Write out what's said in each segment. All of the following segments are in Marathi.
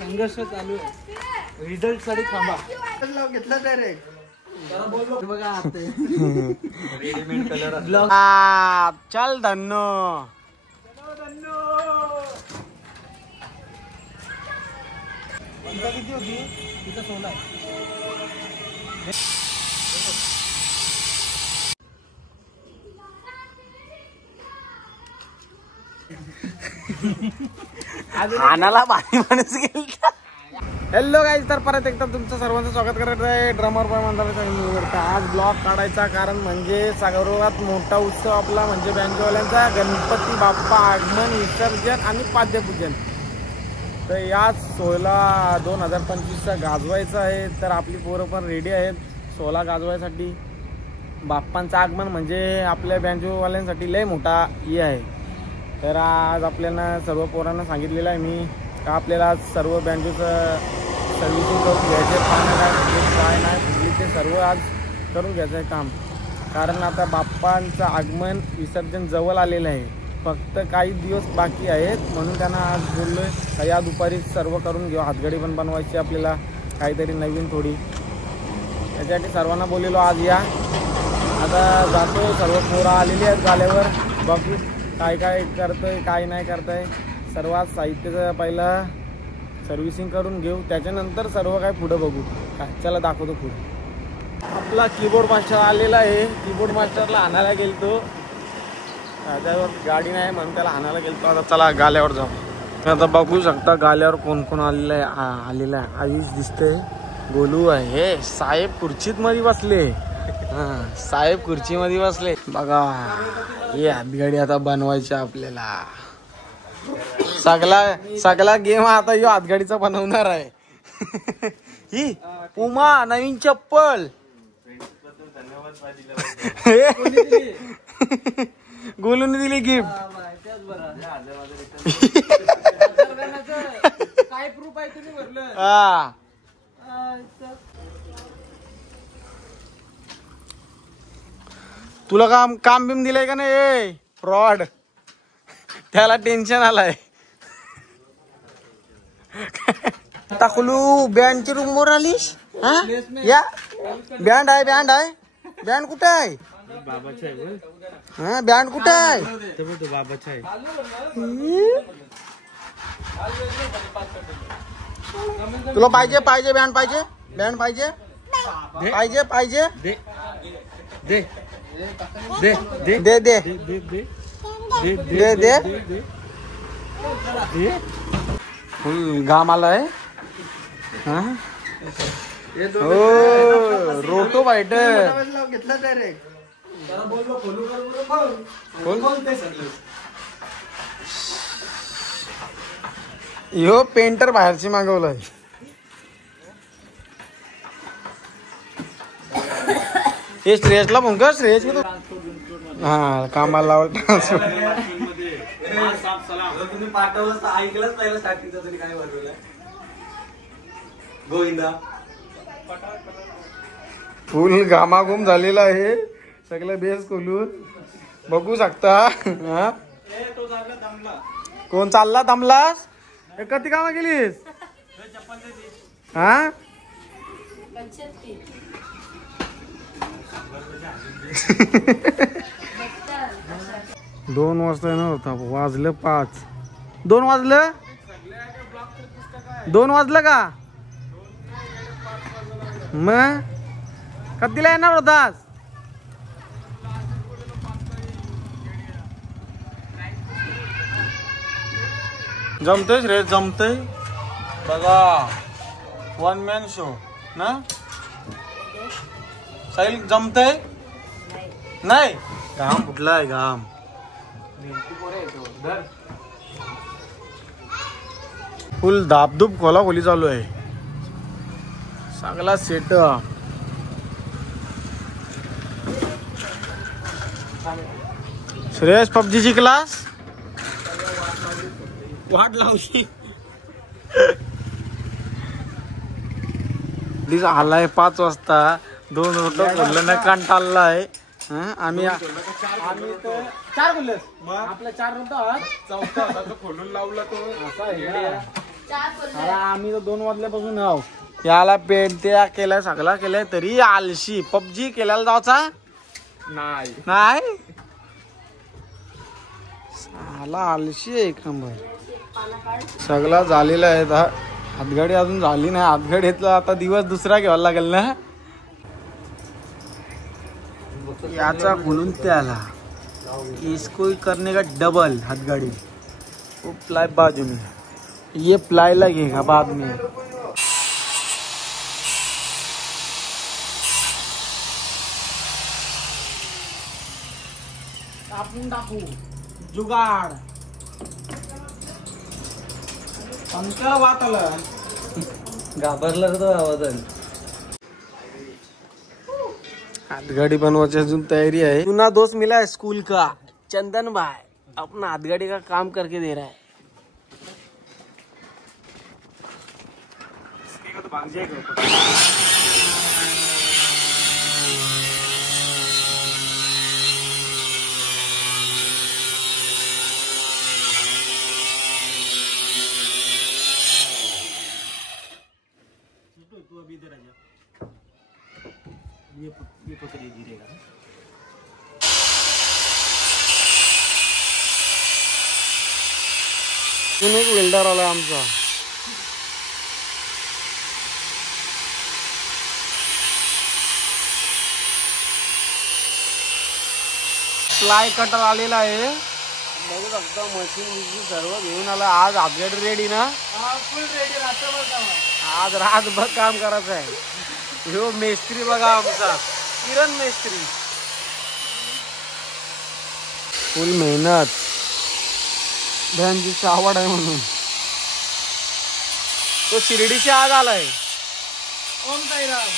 संघर्ष चालू आहे, रिझल्ट साठी थांबा. घेतला डायरेक्ट बघा रेडीमेड कलर. चल धन्नो किती होती तिथं 16. आणाला पाणी माणूस गेला. हॅलो गाईज, तर परत एकदा तुमचं सर्वांचं स्वागत करत आहे ड्रमर बॉय मंदाला. आज ब्लॉग काढायचा कारण म्हणजे सर्वात मोठा उत्सव आपला म्हणजे बँजोवाल्यांचा गणपती बाप्पा आगमन, विसर्जन आणि पाद्यपूजन. तर याच 16/2025 गाजवायचं आहे. तर आपली पोरं पण रेडी आहेत 16 गाजवायसाठी. बाप्पांचं आगमन म्हणजे आपल्या बँजोवाल्यांसाठी लय मोठा हे आहे. तर आज आपल्याला सर्व पोरांना सांगितलेलं आहे मी का आपल्याला सर्व बँजोचं सर्व्हिसिंग करून घ्यायचे, काय नाही ते सर्व आज करून घ्यायचं आहे काम. कारण आता बाप्पांचं आगमन विसर्जन जवळ आलेलं आहे, फक्त काही दिवस बाकी आहेत. म्हणून त्यांना आज बोललो आहे या दुपारी सर्व करून घेऊ. हातगाडी पण बनवायची आपल्याला काहीतरी नवीन थोडी, त्याच्यासाठी सर्वांना बोललेलो आज या. आता जातो, सर्व पोरं आलेली आहेत गाल्यावर. बघू काय काय करतोय काय नाही करतोय. सर्वात साहित्याचं पहिलं सर्व्हिसिंग करून घेऊ, त्याच्यानंतर सर्व काय पुढं बघू. काय चला दाखवतो पुढं. आपला कीबोर्ड मास्टर आलेला आहे. कीबोर्ड मास्टरला आणायला गेलतो, त्याच्यावर गाडी नाही म्हणून त्याला आणायला गेलतो. आता चला गाल्यावर जाऊ. आता बघू शकता गाल्यावर कोण कोण आलेलं आहे. आयुष दिसतंय, गोलू आहे, साहेब खुर्चीत मध्ये बसले. साहेब खुर्ची मध्ये बसले बघा. हे हातगाडी आता बनवायची आपल्याला. सगळा गेम आता यो हातगाडीचा बनवणार आहे. ही उमा नवीन चप्पल गोलूने दिली गिफ्ट. काय प्रूफ आहे तुम्ही भरलं? हा तुला काम बिम दिलंय का नाही? फ्रॉड, त्याला टेन्शन आलाय. टाकलू बँडच्या रूम वर आलीस? हा या बँड आहे. बँड कुठे आहे? हा बँड कुठे आहे? बाबाचा आहे. तुला पाहिजे बँड पाहिजे? बँड पाहिजे? दे दे दे दे दे दे दे दे. फुल घाम आलाय. रोटो फायटर घेतला डायरेक्ट. ह्यो पेंटर बाहेरची मागवलाय. हे श्रेयसला फोन कर. श्रेयस हा कामाला लावलं. तुम्ही पाठवलं ऐकलंच पहिलं स्टार्टिंगचं तरी काय बनवलं गोविंदा. फुल घामाघूम झालेला आहे सगळं बेस खोलून बघू शकता. हा कोण चालला दमलास? कधी कामा केलीस? हा 2 वाजता येणार होता, वाजलं 5. 2 वाजलं? 2 वाजलं का? मग कधीला येणार होतास? जमतय रे, जमतय बघा. 1 मॅन शो ना साहिल, जमतय नाही? घाम कुठला घाम. फुल धापधूप खोली चालू आहे सगळा सेट. श्रेयस पबजीची क्लास वाट लावशी. आलाय 5 वाजता. 2 रोटो खोललं नाही, कंटाळलाय. आम्ही 4 बोलले आपल्या 4 रोटो. 4 खोलून लावला तो. अरे आम्ही तर 2 वाजल्यापासून आहो. याला पेट त्या केलाय सगळा केलाय तरी आलशी. पबजी केल्याला जायचा नाही नाही साला आलशी आहे 1 नंबर. सगळा झालेला आहे. हातगाडी अजून झाली नाही. हातगाडीतला आता दिवस दुसरा घ्यावा लागेल ना. याचा खुलून त्याला इसको करने का डबल हाथगाड़ी. वो प्लाई बाजू में ये प्लाई लगेगा बाद में. टाकू जुगाड पंखा वाटला घाबरला तो आवाज. हाथगाड़ी बनवाची अजून तैयारी है. सुना दोस्त मिला है स्कूल का चंदन भाई अपना हाथगाड़ी का काम करके दे रहा है. तो भाग जाएगा. तू अभी इधर आ जा. ये पकड़ गिरेगा. एक वेल्डर आला आमचा. प्लाय कटर आलेला आहे. बघू शकता मशीन सर्व घेऊन आला. आज अपग्रेड रेडी ना. फुल रेडी. आज रातभर काम करायचं आहे. हो मेस्त्री बघा आमचा किरण मेस्त्री. फुल मेहनत. त्यांची आवड आहे म्हणून तो शिर्डीच्या आज आलाय. ओम साईराम.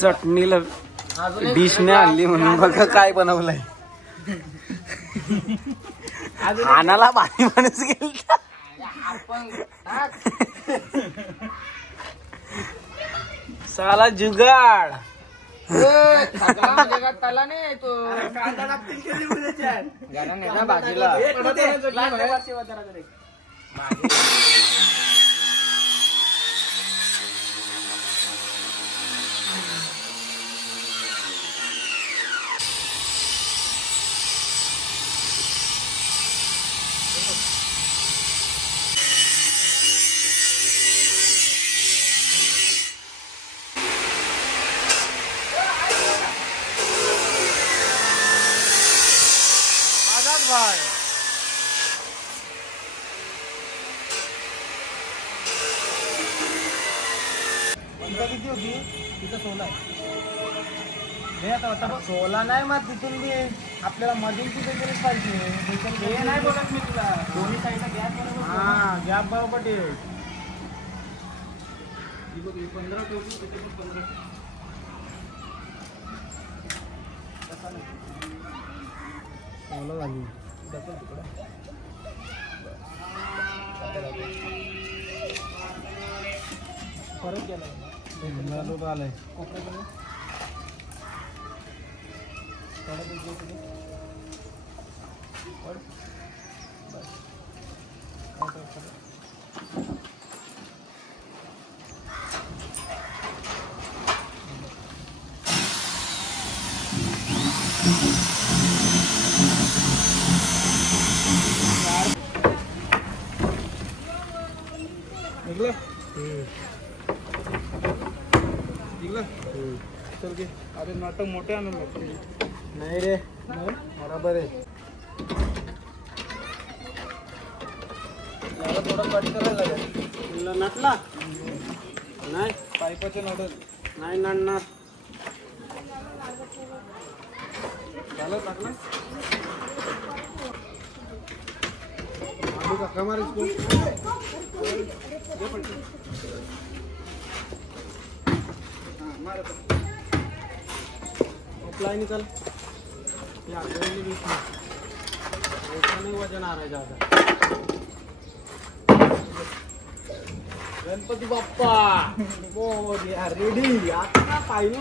चटणीला डिश ने आणली म्हणून बघा काय बनवलंय. आणाला भारी माणूस गेला. साला जुगाड. त्याला नाही तो भाजीला भाई. किती होती तिथं 16 आहे. आता 16 नाही मग तिथून बी आपल्याला मधून तिथे गेलीच पाहिजे. हे नाही बोलत मी तुला. दोन्ही साईडला गॅप बरोबर. हा गॅप बरोबर ठेव. 15 ठेवतो तिथे पण 15. चांगलं झाली. परत गेला आलाय. चल के. अरे नाटक मोठे आणून नाही रे. बरोबर आहे. याला थोडं कट करायला लागेल. नटला नाही. पाईपाचे नटत नाही नडणार. झालं टाकलं. धक्का मार इसको। अप्लाई निकल नहीं वजन आ रहा है ज्यादा। गणपती बाप्पा रेडी आता पाहिजे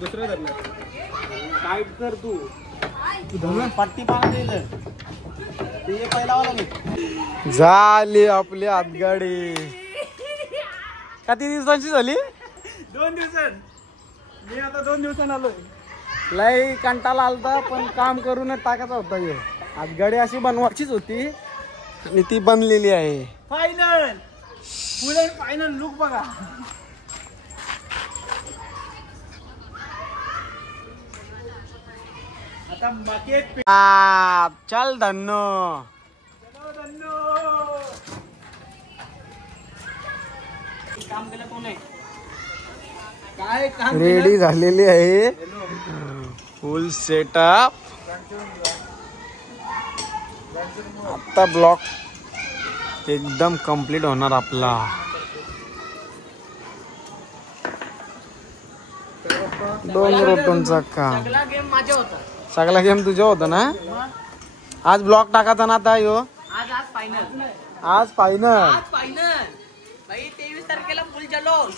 दुसरं धरलं टाईट कर तू पट्टी पाला ते पहिला वाला झाली आपली हातगाडी किती दिवसांची झाली 2 दिवसांत मी आता 2 दिवसांनी आलोय लय कंटाळा आलता पण काम करूनच टाकायचा होता हे हातगाडी अशी बनवायचीच होती आणि ती बनलेली आहे final full and final look बघा आता बाकी चल धन्नो काम केलं कोण आहे काय काम रेडी झालेली आहे फुल सेटअप आता ब्लॉक एकदम कंप्लीट होणार आपला 2 रोटोंचा काम सगळा गेम माझा होता सगळा गेम तुझा होता ना आज ब्लॉक टाकायचा ना आता यो आज फायनल आज फायनल भाई 23 तारखेला फुल जल्लोष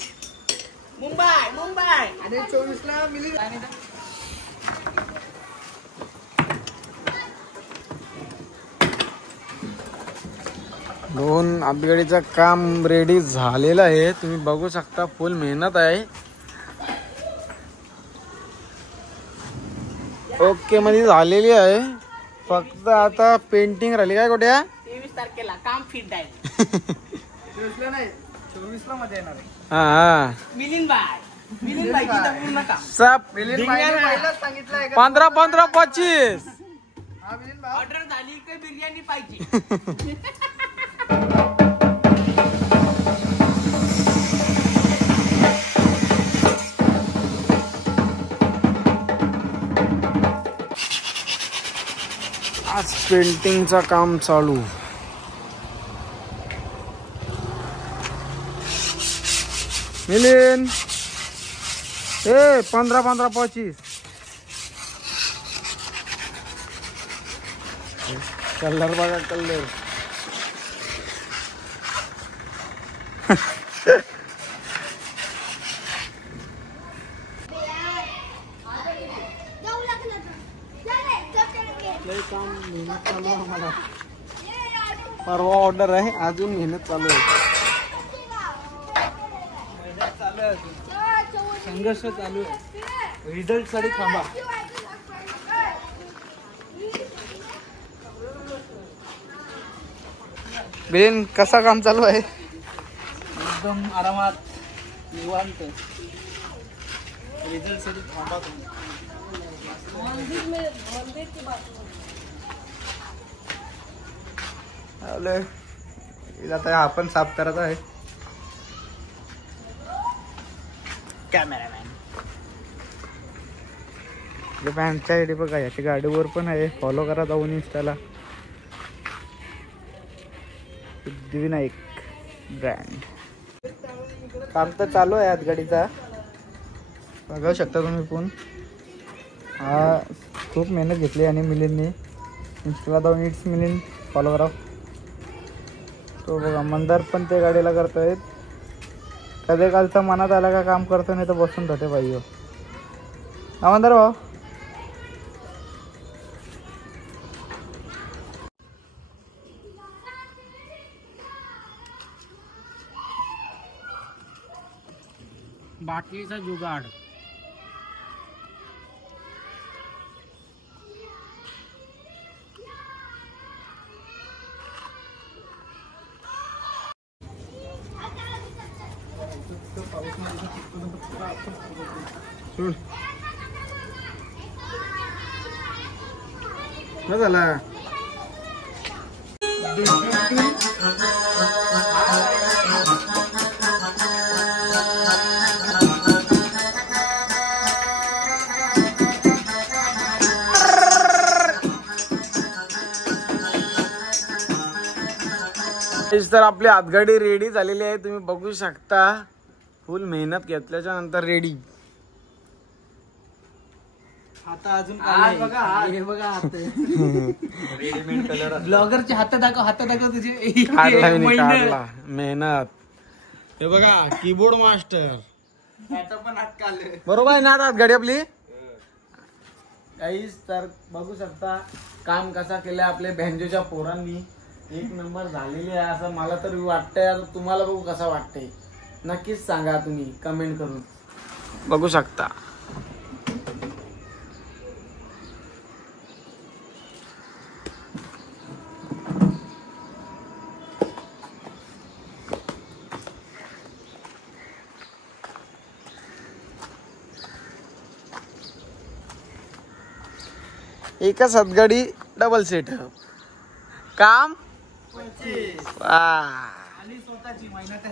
मुंबई आणि 24 ला मिली 2 अपग्रेडचं काम रेडी झालेलं आहे तुम्ही बघू शकता फुल मेहनत आहे ओके मध्ये झालेली आहे फक्त आता पेंटिंग राहिली काय कुठे 23 तारखेला काम फिट आहे 23 ला नाही 24 ला मध्ये येणार आहे हा मिलिंद भाई पूर्ण काम सब मिलिंद भाई पहिला सांगितलं 15 25 हा मिलिंद भाई ऑर्डर झाली की बिर्याणी पाहिजे आज पेंटिंगचं काम चालू मिलिंद 15 25 कलर बघा कलर काम मेहनत चालू आहे आम्हाला परवा ऑर्डर आहे अजून मेहनत चालू आहे संघर्ष चालू आहे रिझल्ट साठी थांबा बिरेन कसा काम चालू आहे एकदम आरामात निवांत रिझल्ट साठी थांबा तुम्ही आता आपण साफ करत आहे कॅमेरामॅन फॅनच्या आयडी बघा याची गाडीवर पण आहे फॉलो करा जाऊन इंस्टाला सिद्धिविनायक ब्रँड काम तर चालू आहे आज गाडीचा बघू शकता तुम्ही पण हा खूप मेहनत घेतली आणि मिलिंदनी इंस्टाला जाऊन इट्स मिलिंद फॉलो करा तो बघा मंदार पण ते गाडीला करतोय कधी कालचा मनात आला का काम करतो नाही तर बसून जाते पाहिजे हा मंदार भाऊ बाटलीचा जुगाड झाला तर आपली हातगाडी रेडी झालेली आहे, तुम्ही बघू शकता. फुल मेहनत घेतल्याच्या नंतर रेडी. आता अजून काय बघा हे बघा रेडीमेड कलर ब्लॉगरचे हात दाखव तुझे काढला मेहनत. हे बघा कीबोर्ड मास्टर पण हात काढले. बरोबर आहे ना हातगाडी आपली. काहीच तर बघू शकता काम कसा केलं आपल्या बँजोच्या पोरांनी. एक नंबर झालेली आहे असं मला तर वाटतंय. आता तुम्हाला बघू कसा वाटतंय नक्कीच सांगा तुम्ही कमेंट करून. बघू शकता एकच हातगाडी डबल सेट काम आणि स्वतःची मेहनत.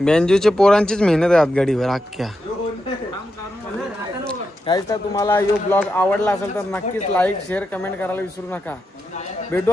बँजोच्या पोरांचीच मेहनत आहे हातगाडीवर अख्ख्या. काहीच तर तुम्हाला यो ब्लॉग आवडला असेल तर नक्कीच लाईक शेअर कमेंट करायला विसरू नका. भेटू